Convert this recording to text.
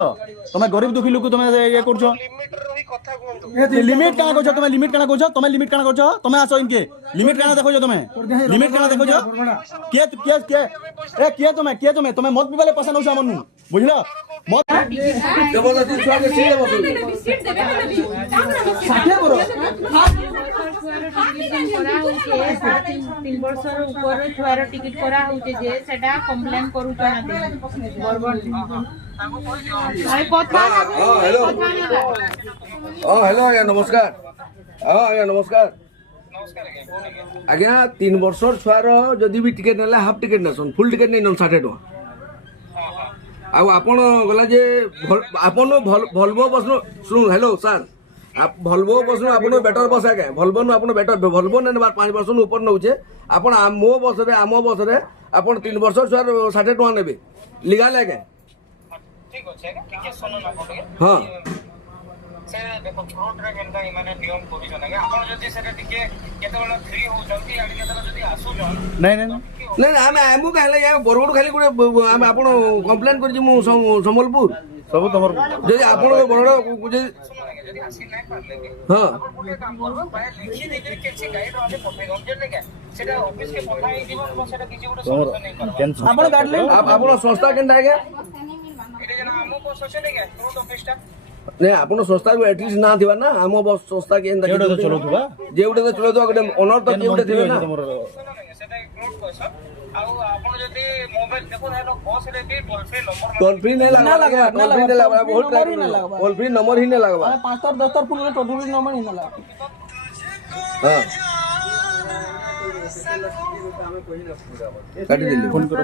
तुम्हें गरीब दुखी लोक तुम्हें ये कर लिमिट काना कर तुम्हें लिमिट काना कर तुम्हें लिमिट काना कर तुम्हें आसो इनके लिमिट काना देखो तुम्हें लिमिट काना देखो के के के ए के तुम्हें तुम्हें मत पिबाले पसंद होसा मनु बुझलो मत जबरदस्ती छुआ के सीधे बसो साथे करो तीन वर्ष ऊपर छुआर टिकट करा होचे जे सेटा कंप्लेन करू तना दे हेलो आज्ञा नमस्कार आज्ञा नमस्कार आज्ञा 3 वर्ष छुआर जदि भी टिकेट नेला half ticket nation full ticket नै नन 60 टका आ आपण गला जे आपण भलबो बसनो सुन हेलो सर आप भलबो बसनो आपण बेटर बस आके भलबो न आपण बेटर भलबो ने 5% ऊपर नउचे आपण मो बस रे आमो बस रे आपण 3 वर्ष छुआर 60 टका नेबे लीगल आके ठीक ଅଛି ଆଜ୍ଞା ଟିକେ ଶୁଣୁନ ଆପଣ हां ସେ ଦେଖो ଫ୍ରୁଟ ରେ କେନ୍ତା ମାନେ ନିୟମ କରିଛନ୍ ଆଜ୍ଞା ଆପଣ ଯଦି ସେଟା ଟିକେ କେତେବେଳେ ଫ୍ରି ହୋଉଛନ୍ତି ଆଡି କେତେବେଳେ ଯଦି ଆସୁଛନ୍ नहीं नहीं नहीं आम आमु कहले या बरगड़ खाली गुटे आम आपण कंप्लेन करछि मु संबलपुर सब तमर जदि आपण बरगड़ ଶୁଣନ୍ତୁ ଆଜ୍ଞା ଯଦି ଆସି ନାଇଁ ପାରିଲେ କି हां ଆପଣ ଗୋଟେ କାମ କରବ ପ୍ରାୟ ଲିଖି ଦେଇକିରି କିଛି ଗାଇଡ ରେ ପଠେଇ ଦଉଁ ଯେନେ કે ସେଟା ଅଫିସ के ପଠା ହେଇ ଯିବ ସେଟା କିଛି ଗୋଟେ ସଲ୍ୟୁशन नहीं करबा आपण गाडले आपण संस्था केनता आज्ञा ଏଟା ଜଣା ଆମକୁ ବସ ଅଛି ନାଇଁ କି ଫ୍ରୁଟ ଅଫିସ ଟା नहीं आपण संस्था को एटलीस्ट ना थिबा ना हम बस संस्था के एंदा एडो तो चलो तुबा जे उडे तो चलो तो गोटे ओनर तो के उडे थिबे ना ଶୁଣ ନାଇଁ ସେଟା ଇନକ୍ଲୁଡ କରିଛ ଆଉ ଆପଣ ଯଦି ମୋବାଇଲ ଦେଖो ହେलो ବସ ରେ भी toll free number toll free नहीं लगवा टोल फ्री नहीं लगवा बहुत टोल फ्री नंबर ही नहीं लगवा 5 तर 10 तर पुरो टोल फ्री नंबर ही ना लगा हां काटी दिली फोन करो